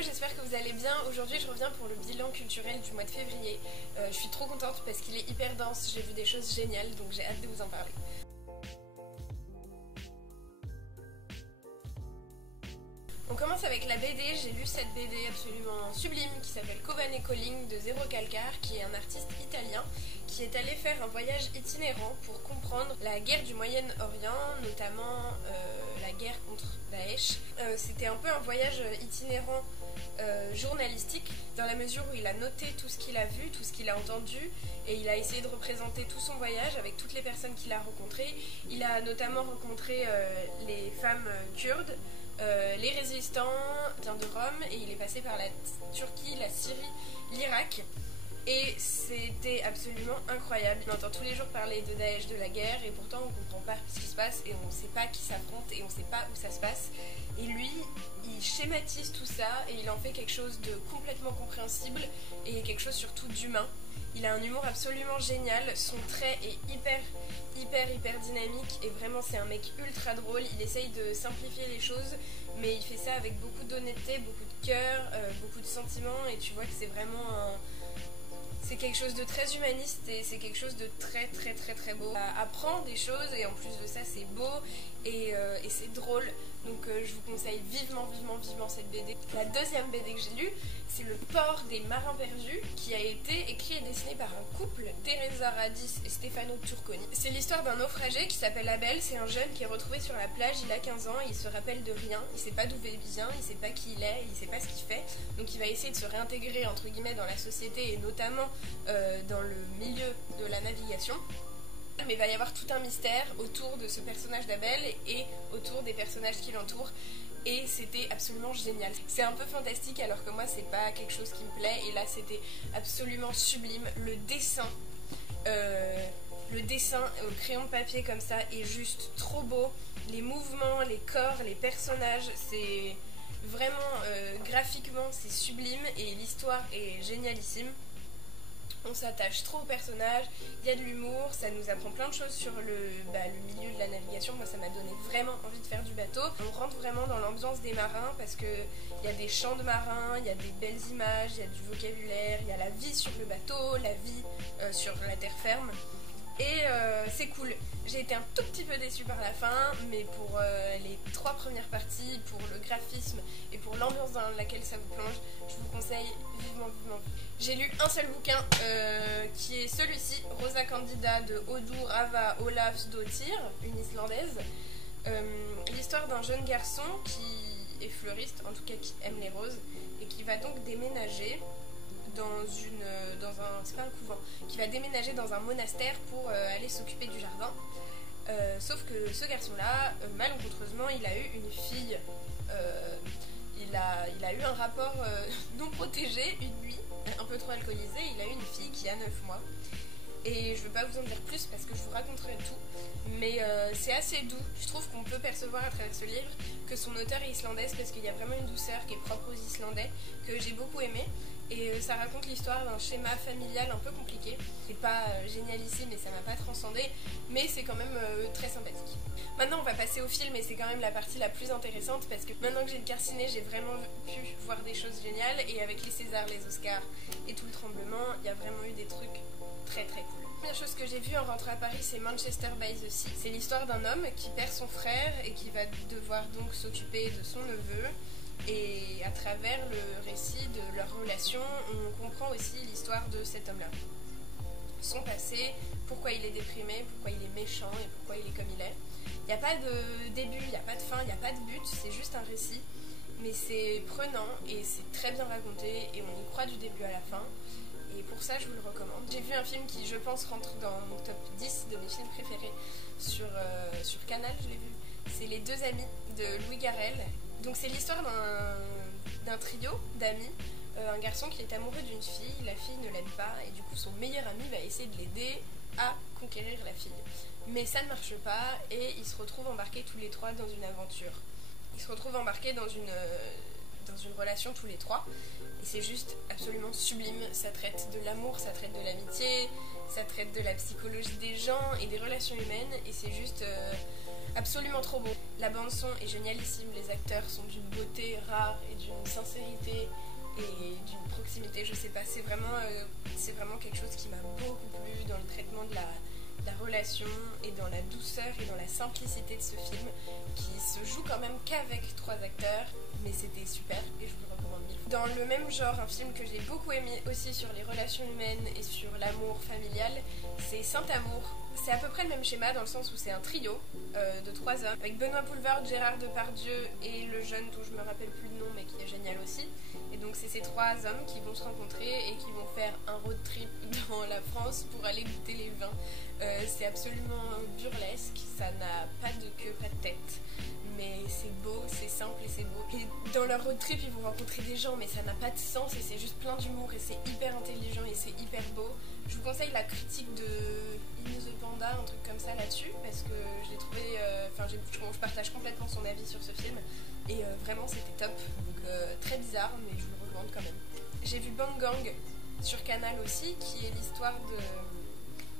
Hello, j'espère que vous allez bien. Aujourd'hui je reviens pour le bilan culturel du mois de février. Je suis trop contente parce qu'il est hyper dense, j'ai vu des choses géniales donc j'ai hâte de vous en parler. On commence avec la BD, j'ai lu cette BD absolument sublime qui s'appelle Covan et Colling de Zero Calcar, qui est un artiste italien qui est allé faire un voyage itinérant pour comprendre la guerre du Moyen-Orient, notamment la guerre contre Daesh. C'était un peu un voyage itinérant journalistique dans la mesure où il a noté tout ce qu'il a vu, tout ce qu'il a entendu et il a essayé de représenter tout son voyage avec toutes les personnes qu'il a rencontrées. Il a notamment rencontré les femmes kurdes, les résistants de Rome et il est passé par la Turquie, la Syrie, l'Irak et c'était absolument incroyable. On entend tous les jours parler de Daesh, de la guerre et pourtant on ne comprend pas ce qui se passe et on ne sait pas qui s'affronte et on ne sait pas où ça se passe et lui il schématise tout ça et il en fait quelque chose de complètement compréhensible et quelque chose surtout d'humain. Il a un humour absolument génial, son trait est hyper dynamique et vraiment c'est un mec ultra drôle. Il essaye de simplifier les choses mais il fait ça avec beaucoup d'honnêteté, beaucoup de cœur, beaucoup de sentiments et tu vois que c'est vraiment c'est quelque chose de très humaniste et c'est quelque chose de très beau. Ça apprend des choses et en plus de ça c'est beau et c'est drôle. Donc je vous conseille vivement cette BD. La deuxième BD que j'ai lue, c'est Le Port des Marins Perdus, qui a été écrit et dessiné par un couple, Teresa Radis et Stefano Turconi. C'est l'histoire d'un naufragé qui s'appelle Abel, c'est un jeune qui est retrouvé sur la plage, il a 15 ans, il se rappelle de rien, il sait pas d'où il vient, il sait pas qui il est, il sait pas ce qu'il fait, donc il va essayer de se réintégrer entre guillemets dans la société et notamment dans le milieu de la navigation. Mais il va y avoir tout un mystère autour de ce personnage d'Abel et autour des personnages qui l'entourent et c'était absolument génial. C'est un peu fantastique alors que moi c'est pas quelque chose qui me plaît et là c'était absolument sublime. Le dessin au crayon de papier comme ça est juste trop beau. Les mouvements, les corps, les personnages, c'est vraiment graphiquement c'est sublime et l'histoire est génialissime. On s'attache trop au personnage, il y a de l'humour, ça nous apprend plein de choses sur le milieu de la navigation. Moi ça m'a donné vraiment envie de faire du bateau. On rentre vraiment dans l'ambiance des marins parce qu'il y a des chants de marins, il y a des belles images, il y a du vocabulaire, il y a la vie sur le bateau, la vie sur la terre ferme. Et c'est cool. J'ai été un tout petit peu déçue par la fin, mais pour les 3 premières parties, pour le graphisme et pour l'ambiance dans laquelle ça vous plonge, je vous conseille vivement. J'ai lu un seul bouquin qui est celui-ci, Rosa Candida de Audur Ava Ólafsdóttir, une Islandaise. L'histoire d'un jeune garçon qui est fleuriste, en tout cas qui aime les roses, et qui va donc déménager c'est pas un couvent, qui va déménager dans un monastère pour aller s'occuper du jardin. Sauf que ce garçon-là, malencontreusement, il a eu une fille. Il a eu un rapport non protégé une nuit, un peu trop alcoolisé. Il a eu une fille qui a 9 mois. Et je ne veux pas vous en dire plus parce que je vous raconterai tout, mais c'est assez doux. Je trouve qu'on peut percevoir à travers ce livre que son auteure est islandaise parce qu'il y a vraiment une douceur qui est propre aux Islandais que j'ai beaucoup aimé. Et ça raconte l'histoire d'un schéma familial un peu compliqué. C'est pas génial ici, mais ça m'a pas transcendé, mais c'est quand même très sympathique. Maintenant on va passer au film et c'est quand même la partie la plus intéressante parce que maintenant que j'ai le carte ciné, j'ai vraiment pu voir des choses géniales et avec les Césars, les Oscars et tout le tremblement, il y a vraiment eu des trucs très cool. La première chose que j'ai vue en rentrant à Paris, c'est Manchester by the Sea. C'est l'histoire d'un homme qui perd son frère et qui va devoir donc s'occuper de son neveu. Et à travers le récit de leur relation, on comprend aussi l'histoire de cet homme-là. Son passé, pourquoi il est déprimé, pourquoi il est méchant et pourquoi il est comme il est. Il n'y a pas de début, il n'y a pas de fin, il n'y a pas de but, c'est juste un récit. Mais c'est prenant et c'est très bien raconté et on y croit du début à la fin. Et pour ça, je vous le recommande. J'ai vu un film qui, je pense, rentre dans mon top 10 de mes films préférés sur Canal, je l'ai vu. C'est Les Deux Amis de Louis Garrel. Donc c'est l'histoire d'un trio d'amis, un garçon qui est amoureux d'une fille, la fille ne l'aime pas et du coup son meilleur ami va essayer de l'aider à conquérir la fille. Mais ça ne marche pas et ils se retrouvent embarqués tous les trois dans une aventure. Ils se retrouvent embarqués dans une relation tous les trois et c'est juste absolument sublime. Ça traite de l'amour, ça traite de l'amitié, ça traite de la psychologie des gens et des relations humaines et c'est juste absolument trop beau. La bande son est génialissime, les acteurs sont d'une beauté rare et d'une sincérité et d'une proximité, je sais pas, c'est vraiment quelque chose qui m'a beaucoup plu dans le traitement de la relation et dans la douceur et dans la simplicité de ce film qui se joue quand même qu'avec 3 acteurs, mais c'était super et je vous le recommande mille fois. Dans le même genre, un film que j'ai beaucoup aimé aussi sur les relations humaines et sur l'amour familial, c'est Saint-Amour. C'est à peu près le même schéma dans le sens où c'est un trio de 3 hommes avec Benoît Poelvoorde, Gérard Depardieu et le jeune dont je me rappelle plus le nom mais qui est génial aussi. Et donc c'est ces 3 hommes qui vont se rencontrer et qui vont faire un road trip dans la France pour aller goûter les vins. C'est absolument burlesque, ça n'a pas de queue, pas de tête, mais c'est beau, c'est simple et c'est beau. Et dans leur road trip ils vont rencontrer des gens mais ça n'a pas de sens et c'est juste plein d'humour et c'est hyper intelligent et c'est hyper beau. Je vous conseille la critique de In the Panda, un truc comme ça là-dessus, parce que je l'ai trouvé, je partage complètement son avis sur ce film et vraiment c'était top, donc très bizarre mais je vous le recommande quand même. J'ai vu Bang Gang sur Canal aussi, qui est l'histoire de...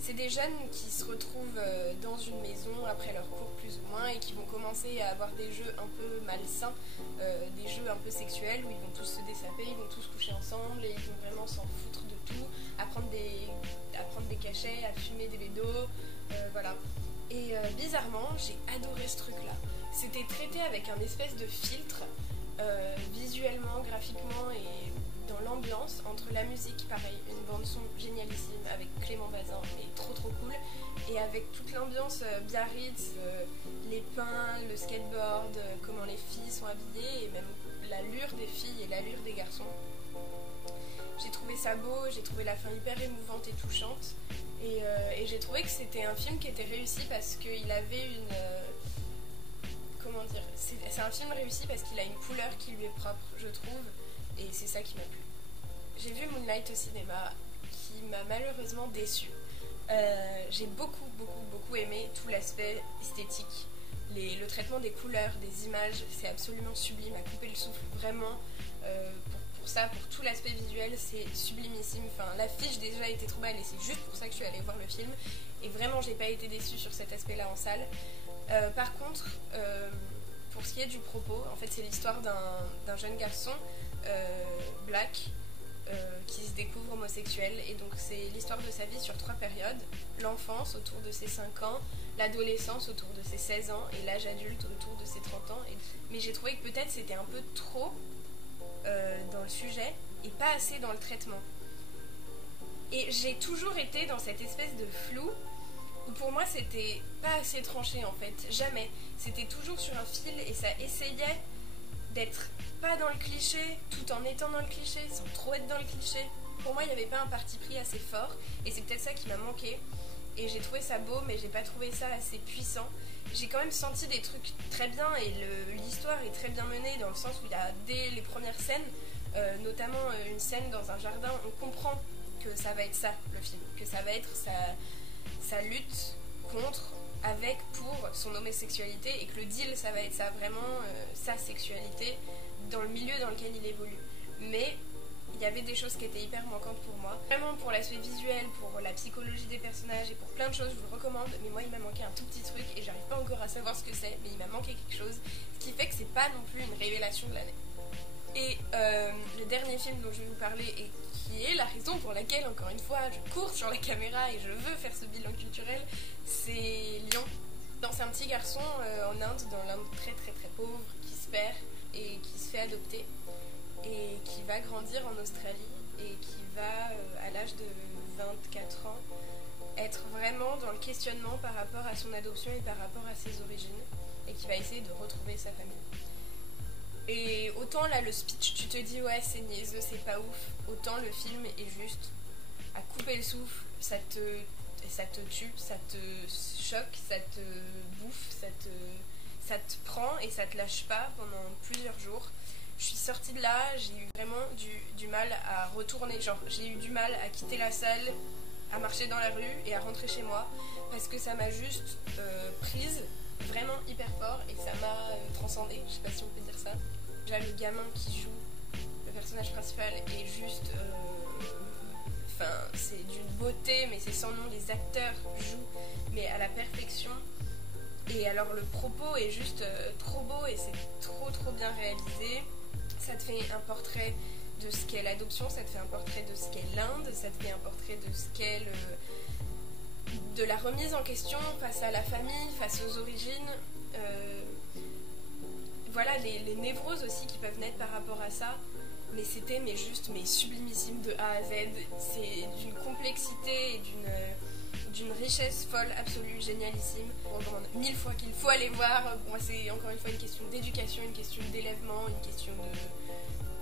C'est des jeunes qui se retrouvent dans une maison après leur cours plus ou moins et qui vont commencer à avoir des jeux un peu malsains, des jeux un peu sexuels où ils vont tous se dessaper, ils vont tous coucher ensemble et ils vont vraiment s'en foutre de tout, à prendre des cachets, à fumer des bédos, voilà. Et bizarrement, j'ai adoré ce truc-là. C'était traité avec un espèce de filtre, visuellement, graphiquement et dans l'ambiance, entre la musique, pareil, une bande-son génialissime avec Clément Bazin, mais trop cool, et avec toute l'ambiance Biarritz, les pins, le skateboard, comment les filles sont habillées, et même l'allure des filles et l'allure des garçons. J'ai trouvé ça beau, j'ai trouvé la fin hyper émouvante et touchante, et j'ai trouvé que c'était un film qui était réussi parce qu'il avait une... comment dire, c'est un film réussi parce qu'il a une couleur qui lui est propre, je trouve, et c'est ça qui m'a plu. J'ai vu Moonlight au cinéma, qui m'a malheureusement déçue. J'ai beaucoup aimé tout l'aspect esthétique, le traitement des couleurs, des images, c'est absolument sublime, à couper le souffle, vraiment. Pour tout l'aspect visuel, c'est sublimissime. Enfin, l'affiche déjà était trop belle et c'est juste pour ça que je suis allée voir le film. Et vraiment, j'ai pas été déçue sur cet aspect-là en salle. Par contre, pour ce qui est du propos, en fait, c'est l'histoire d'un jeune garçon black qui se découvre homosexuel, et donc c'est l'histoire de sa vie sur 3 périodes: l'enfance autour de ses 5 ans, l'adolescence autour de ses 16 ans et l'âge adulte autour de ses 30 ans. Mais j'ai trouvé que peut-être c'était un peu trop dans le sujet et pas assez dans le traitement. Et j'ai toujours été dans cette espèce de flou où pour moi c'était pas assez tranché en fait, jamais. C'était toujours sur un fil et ça essayait d'être pas dans le cliché tout en étant dans le cliché sans trop être dans le cliché. Pour moi il n'y avait pas un parti pris assez fort et c'est peut-être ça qui m'a manqué, et j'ai trouvé ça beau mais j'ai pas trouvé ça assez puissant. J'ai quand même senti des trucs très bien et l'histoire est très bien menée dans le sens où il y a dès les premières scènes, notamment une scène dans un jardin, on comprend que ça va être ça le film, que ça va être sa lutte contre, avec, pour son homosexualité, et que le deal ça va être ça, vraiment sa sexualité dans le milieu dans lequel il évolue. Mais il y avait des choses qui étaient hyper manquantes pour moi. Vraiment pour l'aspect visuel, pour la psychologie des personnages et pour plein de choses, je vous le recommande, mais moi il m'a manqué un tout petit truc et j'arrive pas encore à savoir ce que c'est, mais il m'a manqué quelque chose, ce qui fait que c'est pas non plus une révélation de l'année. Et le dernier film dont je vais vous parler, et qui est la raison pour laquelle, encore une fois, je cours sur la caméra et je veux faire ce bilan culturel, c'est Lion. C'est un petit garçon en Inde, dans l'Inde très pauvre, qui se perd et qui se fait adopter, et qui va grandir en Australie, et qui va, à l'âge de 24 ans, être vraiment dans le questionnement par rapport à son adoption et par rapport à ses origines, et qui va essayer de retrouver sa famille. Et autant là le speech tu te dis ouais c'est niaiseux, c'est pas ouf, autant le film est juste à couper le souffle, ça te tue, ça te choque, ça te bouffe, ça te prend et ça te lâche pas pendant plusieurs jours. Je suis sortie de là, j'ai eu vraiment du mal à retourner, genre j'ai eu du mal à quitter la salle, à marcher dans la rue et à rentrer chez moi, parce que ça m'a juste prise vraiment hyper fort et ça m'a transcendée, je sais pas si on peut dire ça. Déjà le gamin qui joue le personnage principal est juste... c'est d'une beauté, mais c'est sans nom, les acteurs jouent mais à la perfection. Et alors le propos est juste trop beau et c'est trop bien réalisé. Ça te fait un portrait de ce qu'est l'adoption, ça te fait un portrait de ce qu'est l'Inde, ça te fait un portrait de ce qu'est de la remise en question face à la famille, face aux origines. Voilà, les névroses aussi qui peuvent naître par rapport à ça. Mais c'était juste sublimissime de A à Z. C'est d'une complexité et d'une richesse folle, absolue, génialissime. On recommande 1000 fois qu'il faut aller voir. Pour moi, c'est encore une fois une question d'éducation, une question d'élèvement, une question de...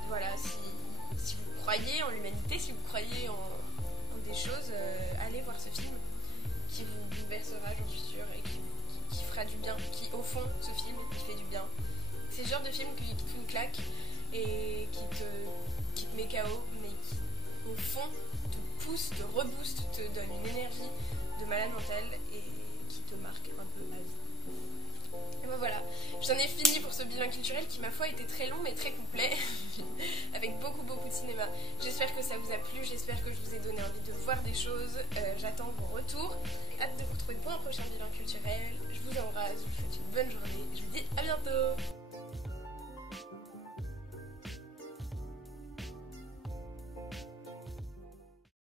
Voilà, si vous croyez en l'humanité, si vous croyez en des choses, allez voir ce film qui vous bouleversera, j'en suis sûre, et qui fera du bien, qui au fond, ce film, il fait du bien. C'est le genre de film qui te fout une claque et qui te met KO, mais qui au fond te pousse, te rebooste, te donne une énergie de malade mental et qui te marque un peu à vie. Et ben voilà, j'en ai fini pour ce bilan culturel qui ma foi était très long mais très complet, avec beaucoup de cinéma. J'espère que ça vous a plu, j'espère que je vous ai donné envie de voir des choses. J'attends vos retours, hâte de vous retrouver pour un prochain bilan culturel. Je vous embrasse, je vous souhaite une bonne journée, je vous dis à bientôt.